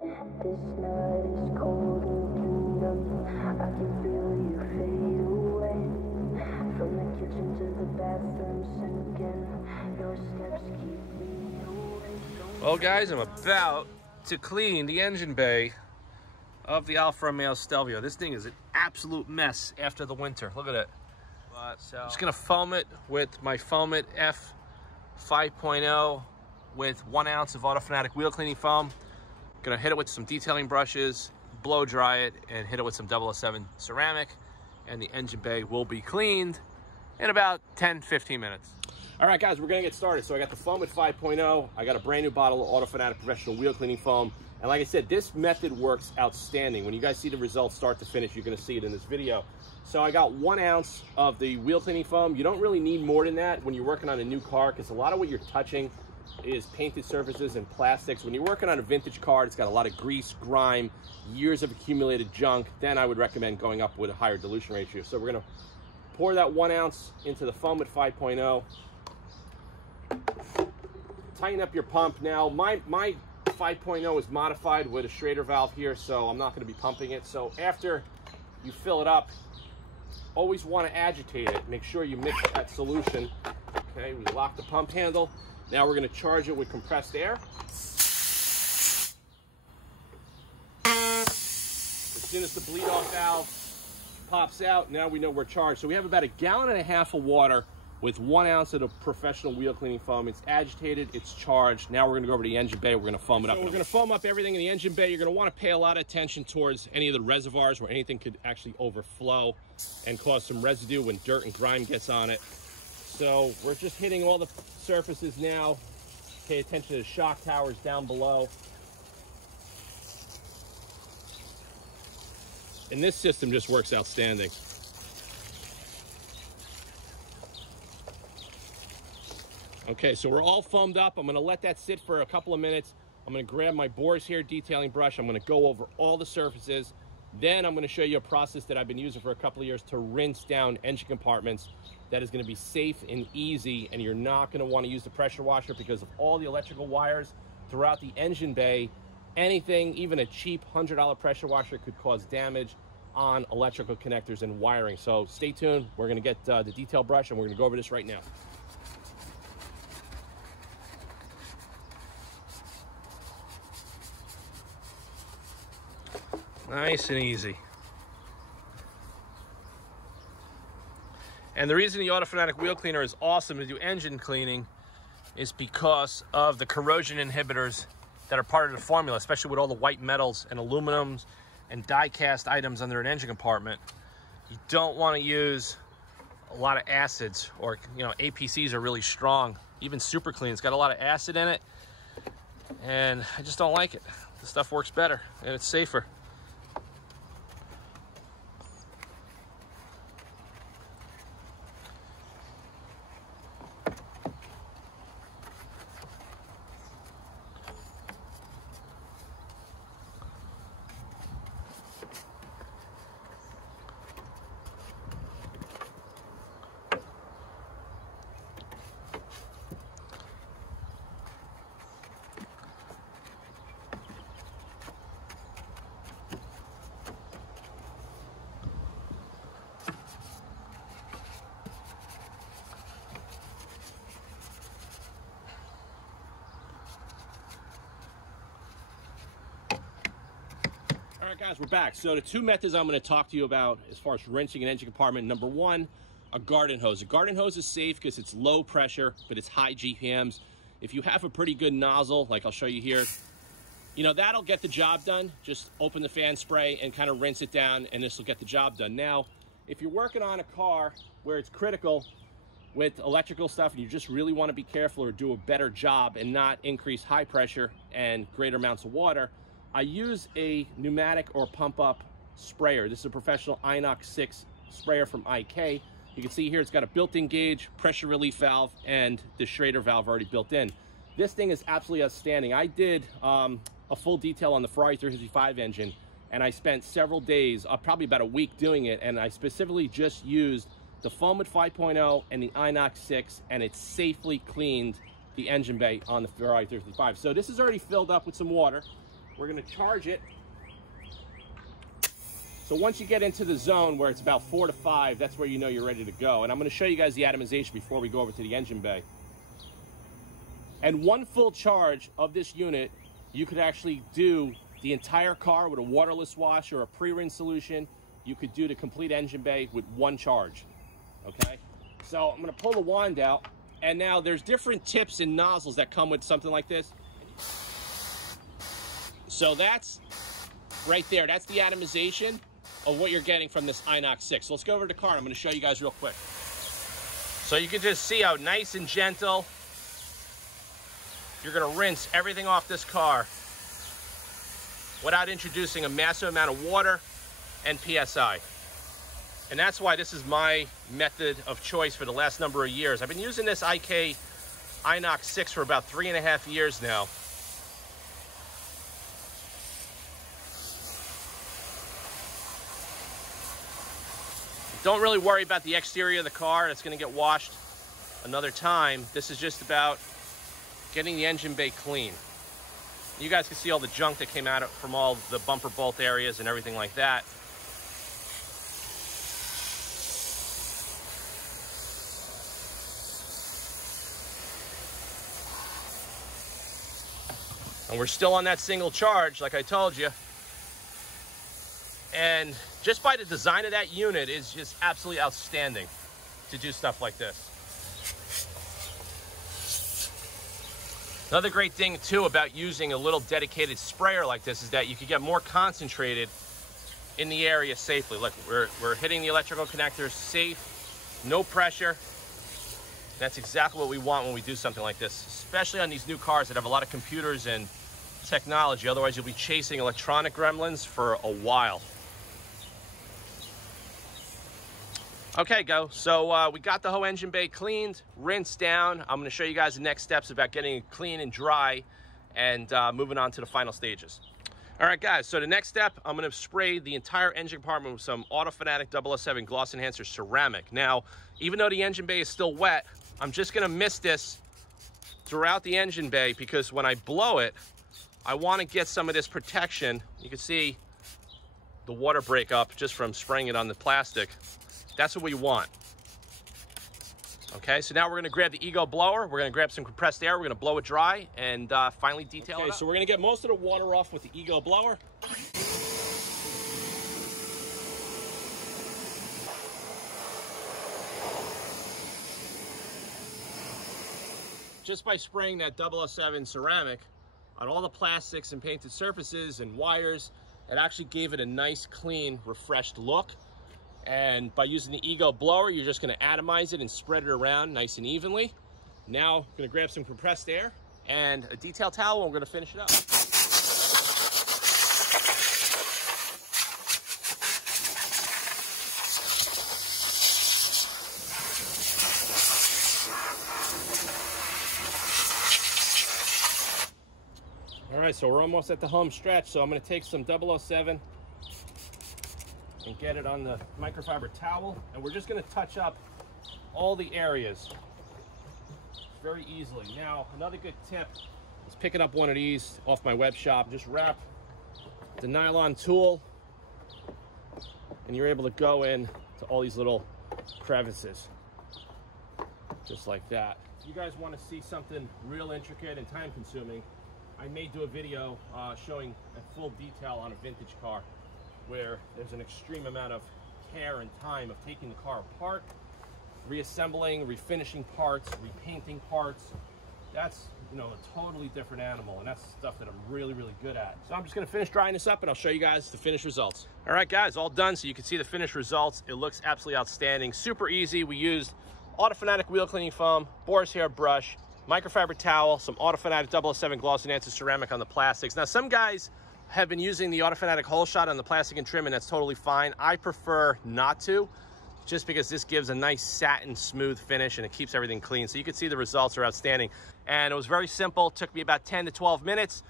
This night is cold and numb. I can feel you fade away. From the kitchen to the bathroom sinking. Your steps keep me away. Well, guys, I'm about to clean the engine bay of the Alfa Romeo Stelvio. This thing is an absolute mess after the winter. Look at it. So I'm just gonna foam it with my Foam It F 5.0 with 1 ounce of Fanatic wheel cleaning foam. Gonna hit it with some detailing brushes, blow dry it, and hit it with some 007 ceramic, and the engine bay will be cleaned in about 10-15 minutes. All right, guys, we're gonna get started. So I got the Foam It 5.0. I got a brand new bottle of Fanatic professional wheel cleaning foam. And like I said, this method works outstanding. When you guys see the results start to finish, you're gonna see it in this video. So I got 1 ounce of the wheel cleaning foam. You don't really need more than that when you're working on a new car, because a lot of what you're touching is painted surfaces and plastics. When you're working on a vintage car, it's got a lot of grease, grime, years of accumulated junk, then I would recommend going up with a higher dilution ratio. So we're gonna pour that 1 ounce into the Foam It 5.0. Tighten up your pump. Now, my 5.0 is modified with a Schrader valve here, so I'm not gonna be pumping it. So after you fill it up, always wanna agitate it. Make sure you mix that solution. Okay, we lock the pump handle. Now we're gonna charge it with compressed air. As soon as the bleed off valve pops out, now we know we're charged. So we have about 1.5 gallons of water with 1 ounce of the professional wheel cleaning foam. It's agitated, it's charged. Now we're gonna go over to the engine bay, we're gonna foam it up. So we're gonna foam up everything in the engine bay. You're gonna wanna pay a lot of attention towards any of the reservoirs where anything could actually overflow and cause some residue when dirt and grime gets on it. So we're just hitting all the surfaces now. Pay attention to the shock towers down below. And this system just works outstanding. Okay, so we're all foamed up. I'm gonna let that sit for a couple of minutes. I'm gonna grab my Boar's Hair detailing brush. I'm gonna go over all the surfaces. Then I'm gonna show you a process that I've been using for a couple of years to rinse down engine compartments. That is gonna be safe and easy, and you're not gonna wanna use the pressure washer because of all the electrical wires throughout the engine bay. Anything, even a cheap $100 pressure washer could cause damage on electrical connectors and wiring. So stay tuned. We're gonna get the detail brush and we're gonna go over this right now. Nice and easy. And the reason the Fanatic wheel cleaner is awesome to do engine cleaning is because of the corrosion inhibitors that are part of the formula, especially with all the white metals and aluminums and die-cast items under an engine compartment. You don't want to use a lot of acids, or APCs are really strong. Even Super Clean's got a lot of acid in it, and I just don't like it. The stuff works better and it's safer. All right, guys, we're back. So the two methods I'm going to talk to you about as far as rinsing an engine compartment. Number one, a garden hose. A garden hose is safe because it's low pressure, but it's high GPMs. If you have a pretty good nozzle, like I'll show you here, that'll get the job done. Just open the fan spray and kind of rinse it down, and this will get the job done. Now, if you're working on a car where it's critical with electrical stuff and you just really want to be careful or do a better job and not increase high pressure and greater amounts of water, I use a pneumatic or pump-up sprayer. This is a professional Inox 6 sprayer from IK. You can see here it's got a built-in gauge, pressure relief valve, and the Schrader valve already built in. This thing is absolutely outstanding. I did a full detail on the Ferrari 355 engine, and I spent several days, probably about a week doing it, and I specifically just used the Foam It 5.0 and the Inox 6, and it safely cleaned the engine bay on the Ferrari 355. So this is already filled up with some water. we're gonna charge it. So once you get into the zone where it's about 4 to 5, that's where you know you're ready to go. And I'm gonna show you guys the atomization before we go over to the engine bay. And one full charge of this unit, you could actually do the entire car with a waterless wash or a pre-rinse solution. You could do the complete engine bay with one charge, okay? So I'm gonna pull the wand out, and now there's different tips and nozzles that come with something like this. So that's right there, that's the atomization of what you're getting from this Inox 6. So let's go over to the car. I'm gonna show you guys real quick. So you can just see how nice and gentle you're gonna rinse everything off this car without introducing a massive amount of water and PSI. And that's why this is my method of choice for the last number of years. I've been using this IK Inox 6 for about 3.5 years now. Don't really worry about the exterior of the car. That's gonna get washed another time. This is just about getting the engine bay clean. You guys can see all the junk that came out from all the bumper bolt areas and everything like that. And we're still on that single charge, like I told you. And just by the design of that unit is just absolutely outstanding to do stuff like this. Another great thing too about using a little dedicated sprayer like this is that you can get more concentrated in the area safely. Look, we're hitting the electrical connectors safe, no pressure. That's exactly what we want when we do something like this, especially on these new cars that have a lot of computers and technology. Otherwise you'll be chasing electronic gremlins for a while. Okay, so we got the whole engine bay cleaned, rinsed down. I'm gonna show you guys the next steps about getting it clean and dry and moving on to the final stages. All right, guys, so the next step, I'm gonna spray the entire engine compartment with some Fanatic 007 Gloss Enhancer Ceramic. Now, even though the engine bay is still wet, I'm just gonna mist this throughout the engine bay because when I blow it, I wanna get some of this protection. You can see the water break up just from spraying it on the plastic. That's what we want. Okay, so now we're gonna grab the Ego blower, we're gonna grab some compressed air, we're gonna blow it dry, and finally detail it up. Okay, so we're gonna get most of the water off with the Ego blower. Just by spraying that 007 ceramic on all the plastics and painted surfaces and wires, it actually gave it a nice, clean, refreshed look. And by using the Ego blower, you're just gonna atomize it and spread it around nice and evenly. Now, I'm gonna grab some compressed air and a detail towel, and we're gonna finish it up. All right, so we're almost at the home stretch, so I'm gonna take some 007 and get it on the microfiber towel, and we're just gonna touch up all the areas very easily. Now, another good tip is picking up one of these off my web shop. Just wrap the nylon tool, and you're able to go in to all these little crevices, just like that. If you guys wanna see something real intricate and time-consuming, I may do a video showing a full detail on a vintage car, where there's an extreme amount of care and time of taking the car apart, reassembling, refinishing parts, repainting parts. That's, you know, a totally different animal, and that's stuff that I'm really, really good at. So I'm just gonna finish drying this up, and I'll show you guys the finished results. All right, guys, all done, so you can see the finished results. It looks absolutely outstanding, super easy. We used Fanatic wheel cleaning foam, boar's hair brush, microfiber towel, some Fanatic 007 Gloss Enhancer ceramic on the plastics. Now, some guys have been using the Fanatic hole shot on the plastic and trim, and that's totally fine. I prefer not to, just because this gives a nice satin smooth finish and it keeps everything clean. So you can see the results are outstanding. And it was very simple. It took me about 10 to 12 minutes.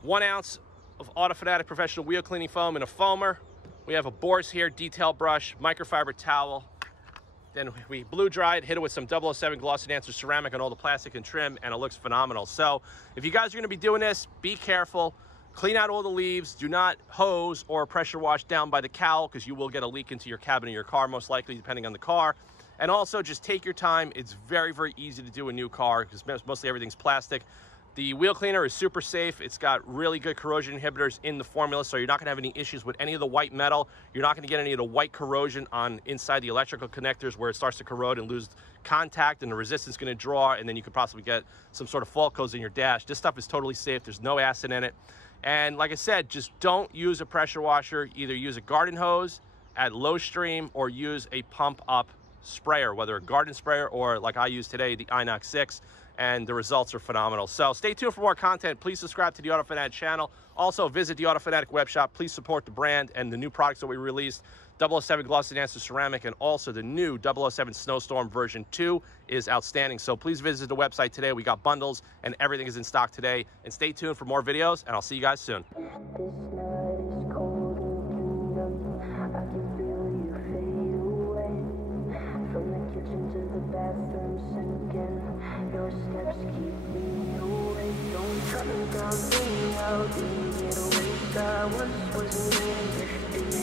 1 ounce of Fanatic professional wheel cleaning foam in a foamer. We have a boar's hair detail brush, microfiber towel. Then we blew dried, hit it with some 007 Gloss Enhancer ceramic on all the plastic and trim, and it looks phenomenal. So if you guys are gonna be doing this, be careful. Clean out all the leaves. Do not hose or pressure wash down by the cowl, because you will get a leak into your cabin of your car, most likely, depending on the car. And also, just take your time. It's very, very easy to do a new car, because mostly everything's plastic. The wheel cleaner is super safe. It's got really good corrosion inhibitors in the formula, so you're not going to have any issues with any of the white metal. You're not going to get any of the white corrosion on inside the electrical connectors, where it starts to corrode and lose contact, and the resistance is going to draw, and then you could possibly get some sort of fault codes in your dash. This stuff is totally safe. There's no acid in it. And like I said, just don't use a pressure washer. Either use a garden hose at low stream, or use a pump up sprayer, whether a garden sprayer or, like I use today, the Inox 6, and the results are phenomenal. So stay tuned for more content. Please subscribe to the Auto Fanatic channel. Also visit the Auto Fanatic web shop. Please support the brand and the new products that we released. 007 Gloss Enhancer Ceramic, and also the new 007 Snowstorm version 2 is outstanding. So please visit the website today. We got bundles and everything is in stock today. And stay tuned for more videos, and I'll see you guys soon. This night is cold and numb. I can feel you fade away. From the kitchen to the bathroom sinking. Your steps keep me away. Don't try to drown me out. Didn't get away. I once wasn't here. Didn't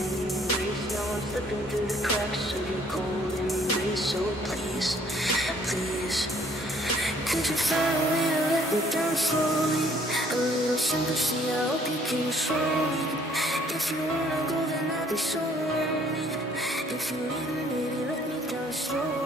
erase. Now I'm slipping through the cracks of your cold embrace. So please, please, could you find a way to let me down slowly? A little sympathy, I hope you can show me. If you wanna go, then I'll be so lonely. If you leave me, baby, let me down slowly.